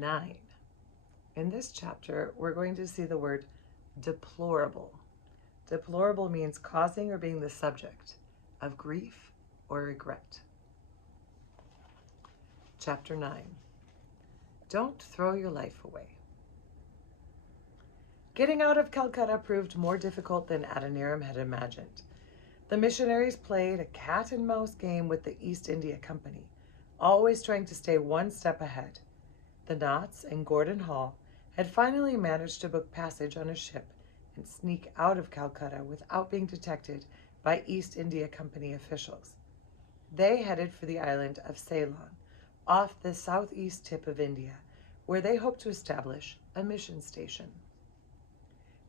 9. In this chapter, we're going to see the word deplorable. Deplorable means causing or being the subject of grief or regret. Chapter 9. Don't throw your life away. Getting out of Calcutta proved more difficult than Adoniram had imagined. The missionaries played a cat-and-mouse game with the East India Company, always trying to stay one step ahead. The Knotts and Gordon Hall had finally managed to book passage on a ship and sneak out of Calcutta without being detected by East India Company officials. They headed for the island of Ceylon, off the southeast tip of India, where they hoped to establish a mission station.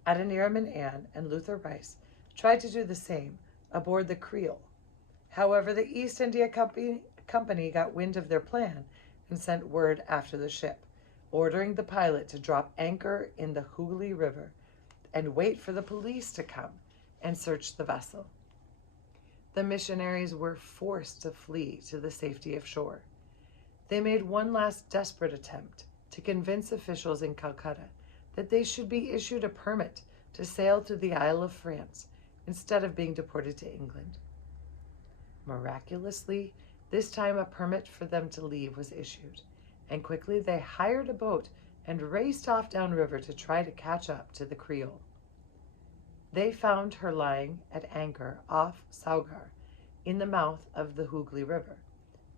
Adoniram and Anne and Luther Rice tried to do the same aboard the Creole. However, the East India Company got wind of their plan and sent word after the ship, ordering the pilot to drop anchor in the Hooghly River and wait for the police to come and search the vessel. The missionaries were forced to flee to the safety of shore. They made one last desperate attempt to convince officials in Calcutta that they should be issued a permit to sail to the Isle of France instead of being deported to England. Miraculously, this time a permit for them to leave was issued, and quickly they hired a boat and raced off downriver to try to catch up to the Creole. They found her lying at anchor off Saugar in the mouth of the Hooghly River,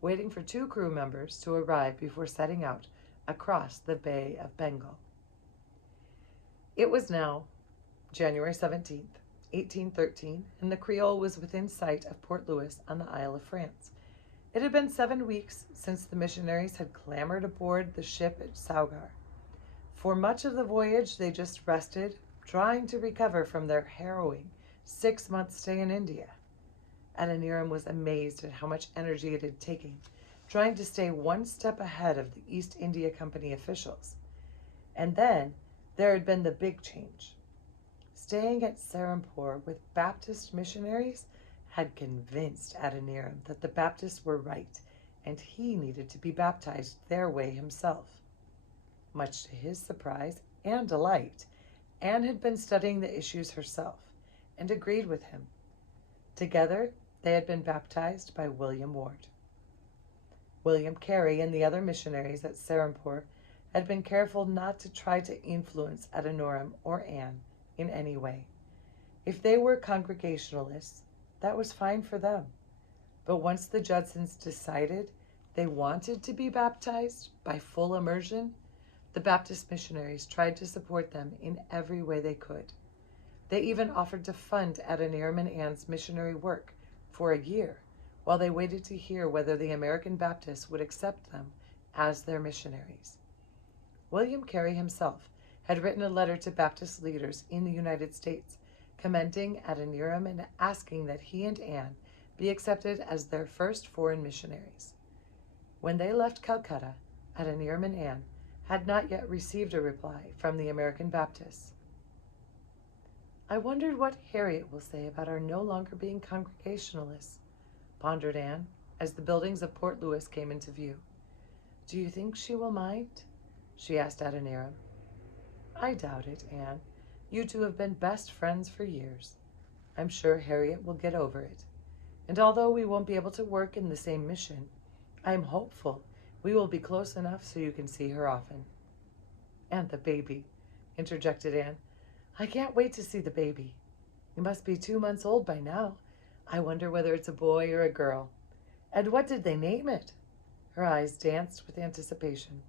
waiting for 2 crew members to arrive before setting out across the Bay of Benge. It was now January 17th, 1813, and the Creole was within sight of Port Louis on the Isle of France. It had been 7 weeks since the missionaries had clambered aboard the ship at Saugar. For much of the voyage, they just rested, trying to recover from their harrowing 6-month stay in India. Adoniram was amazed at how much energy it had taken, trying to stay one step ahead of the East India Company officials. And then there had been the big change. Staying at Serampore with Baptist missionaries had convinced Adoniram that the Baptists were right, and he needed to be baptized their way himself. Much to his surprise and delight, Anne had been studying the issues herself and agreed with him. Together, they had been baptized by William Ward. William Carey and the other missionaries at Serampore had been careful not to try to influence Adoniram or Anne in any way. If they were Congregationalists, that was fine for them. But once the Judsons decided they wanted to be baptized by full immersion, the Baptist missionaries tried to support them in every way they could. They even offered to fund Adoniram and Anne's missionary work for a year while they waited to hear whether the American Baptists would accept them as their missionaries. William Carey himself had written a letter to Baptist leaders in the United States, commending Adoniram and asking that he and Anne be accepted as their first foreign missionaries. When they left Calcutta, Adoniram and Anne had not yet received a reply from the American Baptists. "I wondered what Harriet will say about our no longer being Congregationalists," pondered Anne, as the buildings of Port Louis came into view. "Do you think she will mind?" she asked Adoniram. "I doubt it, Anne. You two have been best friends for years. I'm sure Harriet will get over it. And although we won't be able to work in the same mission, I'm hopeful we will be close enough so you can see her often." "And the baby," interjected Anne. "I can't wait to see the baby. It must be 2 months old by now. I wonder whether it's a boy or a girl. And what did they name it?" Her eyes danced with anticipation.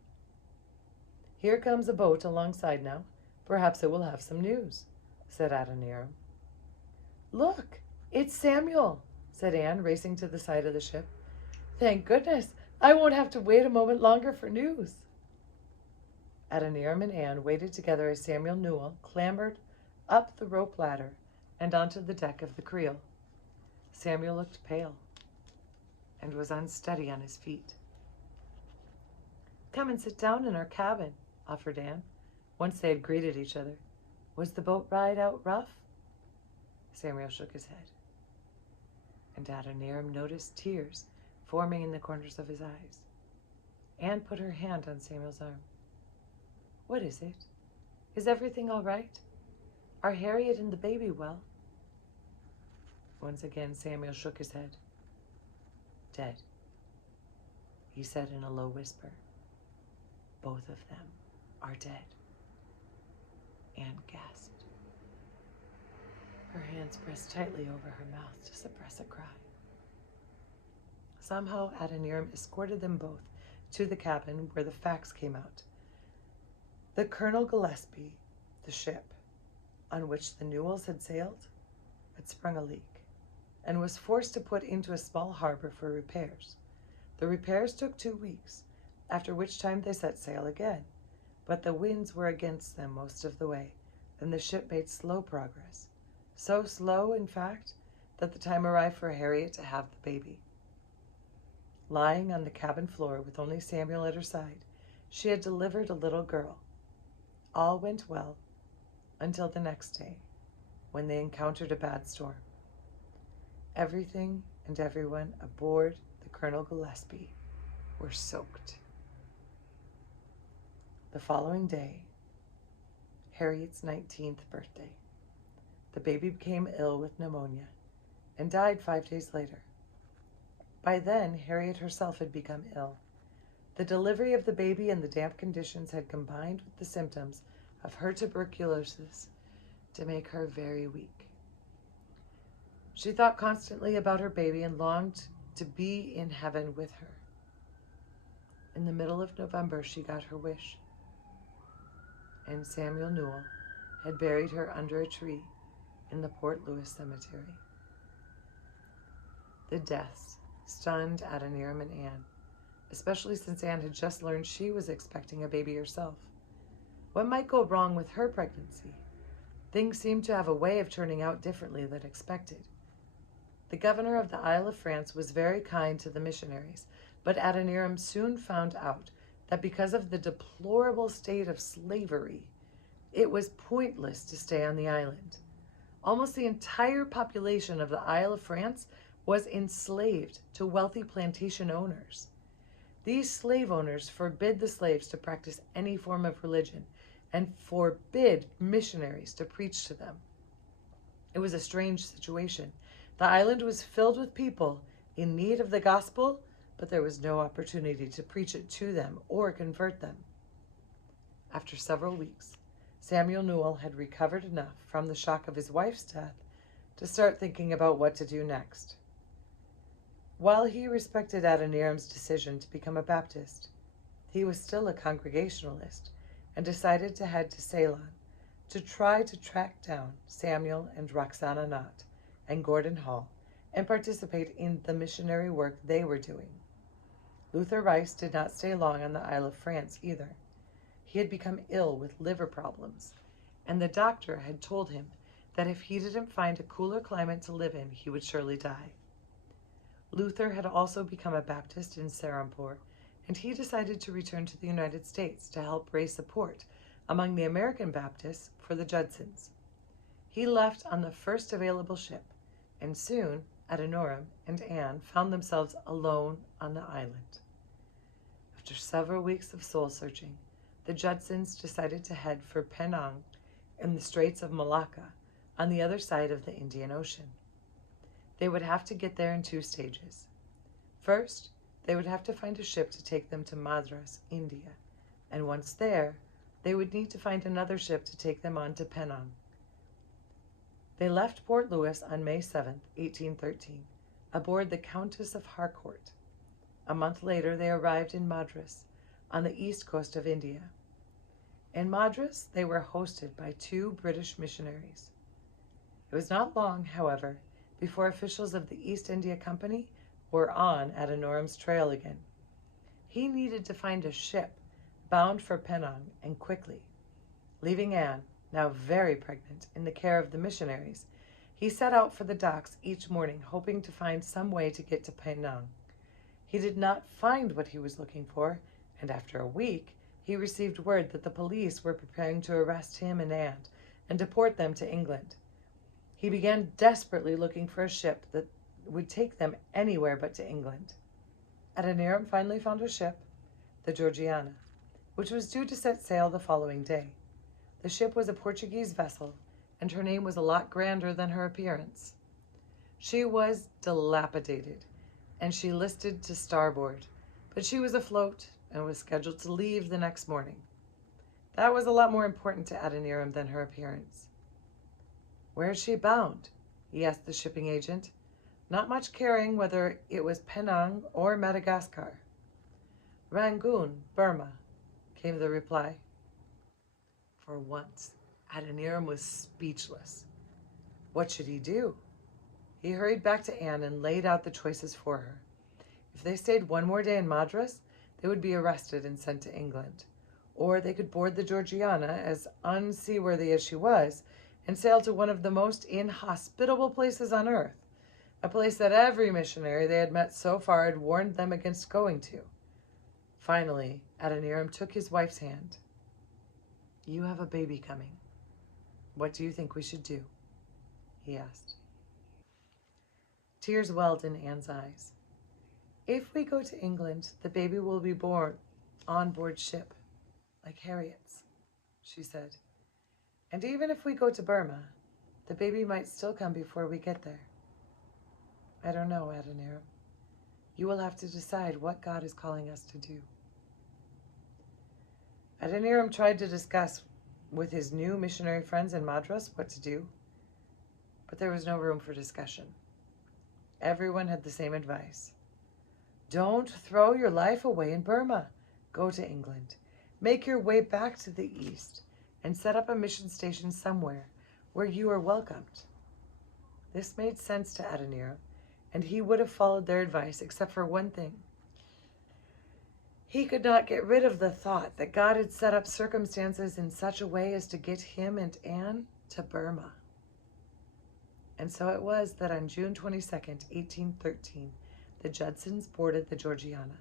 "Here comes a boat alongside now. Perhaps it will have some news," said Adoniram. "Look, it's Samuel," said Anne, racing to the side of the ship. "Thank goodness, I won't have to wait a moment longer for news." Adoniram and Anne waited together as Samuel Newell clambered up the rope ladder and onto the deck of the Creole. Samuel looked pale and was unsteady on his feet. "Come and sit down in our cabin," offered Anne, once they had greeted each other. "Was the boat ride out rough?" Samuel shook his head, and Adoniram noticed tears forming in the corners of his eyes. Anne put her hand on Samuel's arm. What is it? Is everything all right? Are Harriet and the baby well?" Once again, Samuel shook his head. "Dead," he said in a low whisper. "Both of them are dead." Anne gasped. Her hands pressed tightly over her mouth to suppress a cry. Somehow, Adoniram escorted them both to the cabin where the facts came out. The Colonel Gillespie, the ship on which the Newells had sailed, had sprung a leak and was forced to put into a small harbor for repairs. The repairs took 2 weeks, after which time they set sail again, but the winds were against them most of the way, and the ship made slow progress. So slow, in fact, that the time arrived for Harriet to have the baby. Lying on the cabin floor with only Samuel at her side, she had delivered a little girl. All went well until the next day, when they encountered a bad storm. Everything and everyone aboard the Colonel Gillespie were soaked. The following day, Harriet's 19th birthday, the baby became ill with pneumonia and died 5 days later. By then, Harriet herself had become ill. The delivery of the baby and the damp conditions had combined with the symptoms of her tuberculosis to make her very weak. She thought constantly about her baby and longed to be in heaven with her. In the middle of November, she got her wish, and Samuel Newell had buried her under a tree in the Port Louis Cemetery. The deaths stunned Adoniram and Anne, especially since Anne had just learned she was expecting a baby herself. What might go wrong with her pregnancy? Things seemed to have a way of turning out differently than expected. The governor of the Isle of France was very kind to the missionaries, but Adoniram soon found out that because of the deplorable state of slavery, it was pointless to stay on the island. Almost the entire population of the Isle of France was enslaved to wealthy plantation owners. These slave owners forbid the slaves to practice any form of religion and forbid missionaries to preach to them. It was a strange situation. The island was filled with people in need of the gospel, but there was no opportunity to preach it to them or convert them. After several weeks, Samuel Newell had recovered enough from the shock of his wife's death to start thinking about what to do next. While he respected Adoniram's decision to become a Baptist, he was still a Congregationalist and decided to head to Ceylon to try to track down Samuel and Roxana Knott and Gordon Hall and participate in the missionary work they were doing. Luther Rice did not stay long on the Isle of France either. He had become ill with liver problems, and the doctor had told him that if he didn't find a cooler climate to live in, he would surely die. Luther had also become a Baptist in Serampore, and he decided to return to the United States to help raise support among the American Baptists for the Judsons. He left on the first available ship, and soon Adoniram and Anne found themselves alone on the island. After several weeks of soul-searching, the Judsons decided to head for Penang in the Straits of Malacca on the other side of the Indian Ocean. They would have to get there in 2 stages. First, they would have to find a ship to take them to Madras, India, and once there, they would need to find another ship to take them on to Penang. They left Port Louis on May 7, 1813, aboard the Countess of Harcourt. A month later, they arrived in Madras, on the east coast of India. In Madras, they were hosted by 2 British missionaries. It was not long, however, before officials of the East India Company were on Adoniram's trail again. He needed to find a ship bound for Penang, and quickly. Leaving Anne, now very pregnant, in the care of the missionaries, he set out for the docks each morning, hoping to find some way to get to Penang. He did not find what he was looking for, and after a week, he received word that the police were preparing to arrest him and Anne and deport them to England. He began desperately looking for a ship that would take them anywhere but to England. Adoniram finally found a ship, the Georgiana, which was due to set sail the following day. The ship was a Portuguese vessel, and her name was a lot grander than her appearance. She was dilapidated, and she listed to starboard, but she was afloat and was scheduled to leave the next morning. That was a lot more important to Adoniram than her appearance. "Where is she bound?" he asked the shipping agent, not much caring whether it was Penang or Madagascar. "Rangoon, Burma," came the reply. For once, Adoniram was speechless. What should he do? He hurried back to Anne and laid out the choices for her. If they stayed one more day in Madras, they would be arrested and sent to England. Or they could board the Georgiana, as unseaworthy as she was, and sail to one of the most inhospitable places on earth, a place that every missionary they had met so far had warned them against going to. Finally, Adoniram took his wife's hand. "You have a baby coming. What do you think we should do?" he asked. Tears welled in Anne's eyes. "If we go to England, the baby will be born on board ship, like Harriet's," she said. "And even if we go to Burma, the baby might still come before we get there." "I don't know, Adoniram. You will have to decide what God is calling us to do." Adoniram tried to discuss with his new missionary friends in Madras what to do, but there was no room for discussion. Everyone had the same advice. "Don't throw your life away in Burma. Go to England. Make your way back to the east and set up a mission station somewhere where you are welcomed." This made sense to Adoniram, and he would have followed their advice except for one thing. He could not get rid of the thought that God had set up circumstances in such a way as to get him and Anne to Burma. And so it was that on June 22nd, 1813, the Judsons boarded the Georgiana,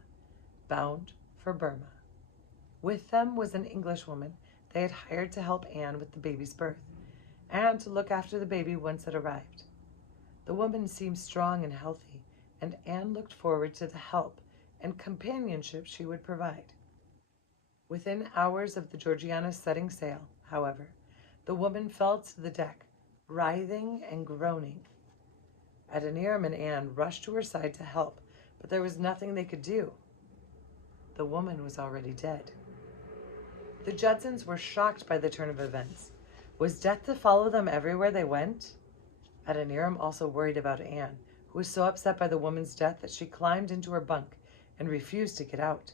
bound for Burma. With them was an Englishwoman they had hired to help Anne with the baby's birth, and to look after the baby once it arrived. The woman seemed strong and healthy, and Anne looked forward to the help and companionship she would provide. Within hours of the Georgiana's setting sail, however, the woman fell to the deck, writhing and groaning. Adoniram and Anne rushed to her side to help, but there was nothing they could do. The woman was already dead. The Judsons were shocked by the turn of events. Was death to follow them everywhere they went? Adoniram also worried about Anne, who was so upset by the woman's death that she climbed into her bunk and refused to get out.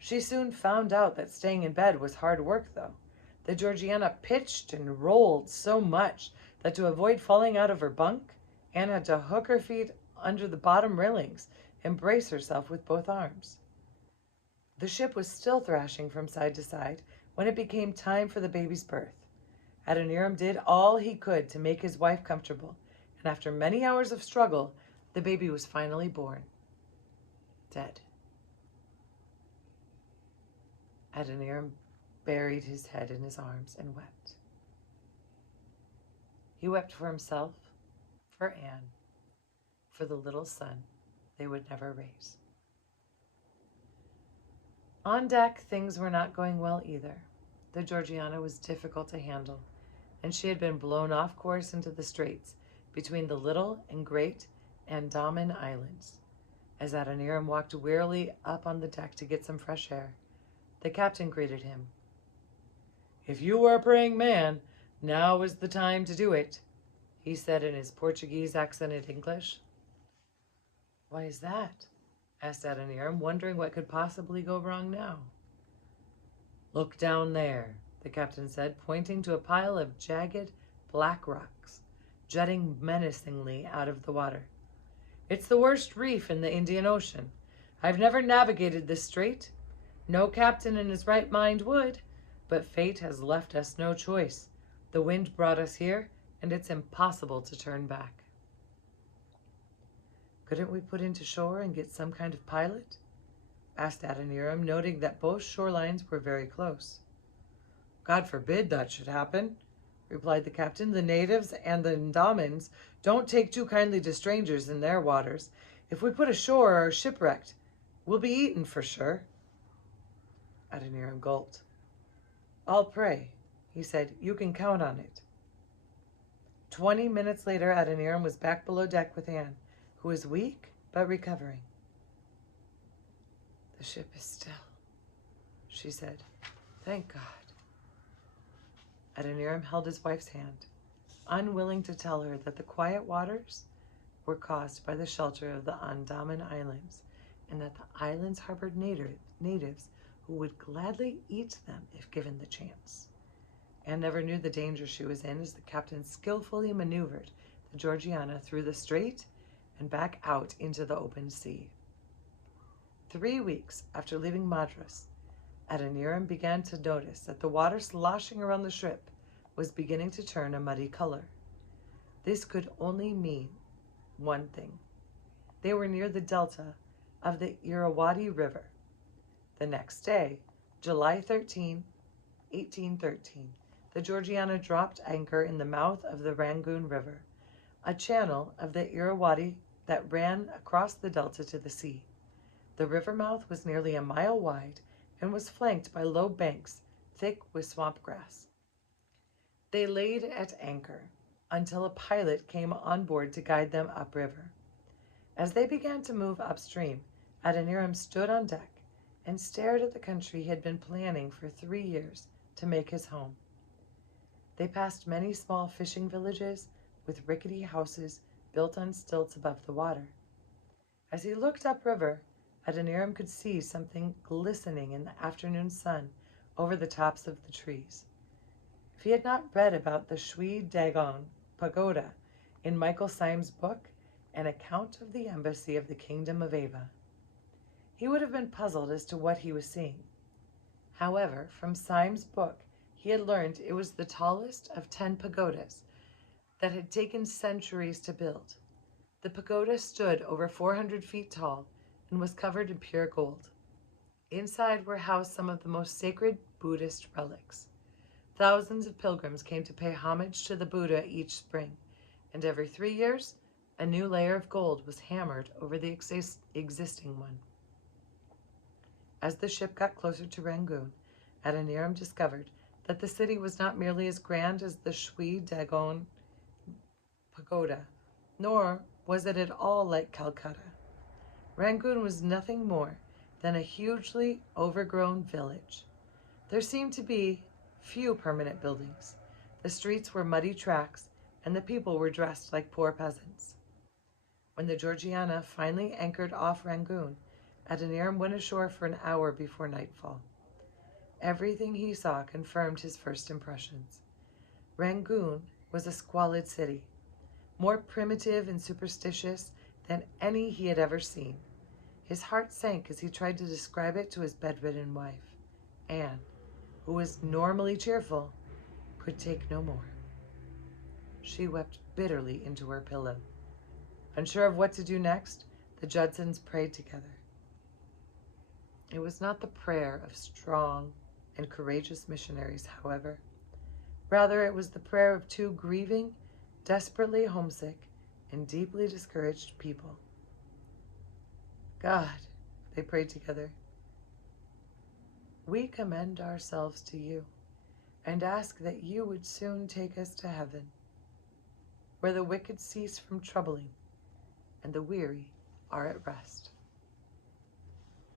She soon found out that staying in bed was hard work, though. The Georgiana pitched and rolled so much that to avoid falling out of her bunk, Anne had to hook her feet under the bottom railings and brace herself with both arms. The ship was still thrashing from side to side when it became time for the baby's birth. Adoniram did all he could to make his wife comfortable, and after many hours of struggle, the baby was finally born. Dead. Adoniram buried his head in his arms and wept. He wept for himself, for Anne, for the little son they would never raise. On deck, things were not going well either. The Georgiana was difficult to handle, and she had been blown off course into the straits between the Little and Great Andaman Islands. As Adoniram walked wearily up on the deck to get some fresh air, the captain greeted him. "If you are a praying man, now is the time to do it," he said in his Portuguese accented English. "Why is that?" asked Adoniram, wondering what could possibly go wrong now. "Look down there," the captain said, pointing to a pile of jagged black rocks jutting menacingly out of the water. "It's the worst reef in the Indian Ocean. I've never navigated this strait. No captain in his right mind would, but fate has left us no choice. The wind brought us here, and it's impossible to turn back." "Couldn't we put into shore and get some kind of pilot?" asked Adoniram, noting that both shorelines were very close. "God forbid that should happen," replied the captain. "The natives and the Andamans don't take too kindly to strangers in their waters. If we put ashore or are shipwrecked, we'll be eaten for sure." Adoniram gulped. "I'll pray," he said. "You can count on it." 20 minutes later, Adoniram was back below deck with Anne, who was weak but recovering. "The ship is still," she said. "Thank God." Adoniram held his wife's hand, unwilling to tell her that the quiet waters were caused by the shelter of the Andaman Islands, and that the islands harbored natives who would gladly eat them if given the chance. Anne never knew the danger she was in as the captain skillfully maneuvered the Georgiana through the strait and back out into the open sea. 3 weeks after leaving Madras, Adoniram began to notice that the water sloshing around the ship was beginning to turn a muddy color. This could only mean one thing. They were near the delta of the Irrawaddy River. The next day, July 13, 1813, the Georgiana dropped anchor in the mouth of the Rangoon River, a channel of the Irrawaddy that ran across the delta to the sea. The river mouth was nearly a mile wide and was flanked by low banks thick with swamp grass. They laid at anchor until a pilot came on board to guide them upriver. As they began to move upstream, Adoniram stood on deck and stared at the country he had been planning for 3 years to make his home. They passed many small fishing villages with rickety houses built on stilts above the water. As he looked upriver, Adoniram could see something glistening in the afternoon sun over the tops of the trees. If he had not read about the Shui Dagon pagoda in Michael Syme's book, An Account of the Embassy of the Kingdom of Ava, he would have been puzzled as to what he was seeing. However, from Syme's book, he had learned it was the tallest of 10 pagodas that had taken centuries to build. The pagoda stood over 400 feet tall and was covered in pure gold. Inside were housed some of the most sacred Buddhist relics. Thousands of pilgrims came to pay homage to the Buddha each spring, and every 3 years, a new layer of gold was hammered over the existing one. As the ship got closer to Rangoon, Adoniram discovered that the city was not merely as grand as the Shui Dagon pagoda, nor was it at all like Calcutta. Rangoon was nothing more than a hugely overgrown village. There seemed to be few permanent buildings. The streets were muddy tracks, and the people were dressed like poor peasants. When the Georgiana finally anchored off Rangoon, Adoniram went ashore for an hour before nightfall. Everything he saw confirmed his first impressions. Rangoon was a squalid city, more primitive and superstitious than any he had ever seen. His heart sank as he tried to describe it to his bedridden wife. Anne, who was normally cheerful, could take no more. She wept bitterly into her pillow. Unsure of what to do next, the Judsons prayed together. It was not the prayer of strong and courageous missionaries, however. Rather, it was the prayer of 2 grieving, desperately homesick, and deeply discouraged people. God, they prayed together, we commend ourselves to you and ask that you would soon take us to heaven, where the wicked cease from troubling and the weary are at rest.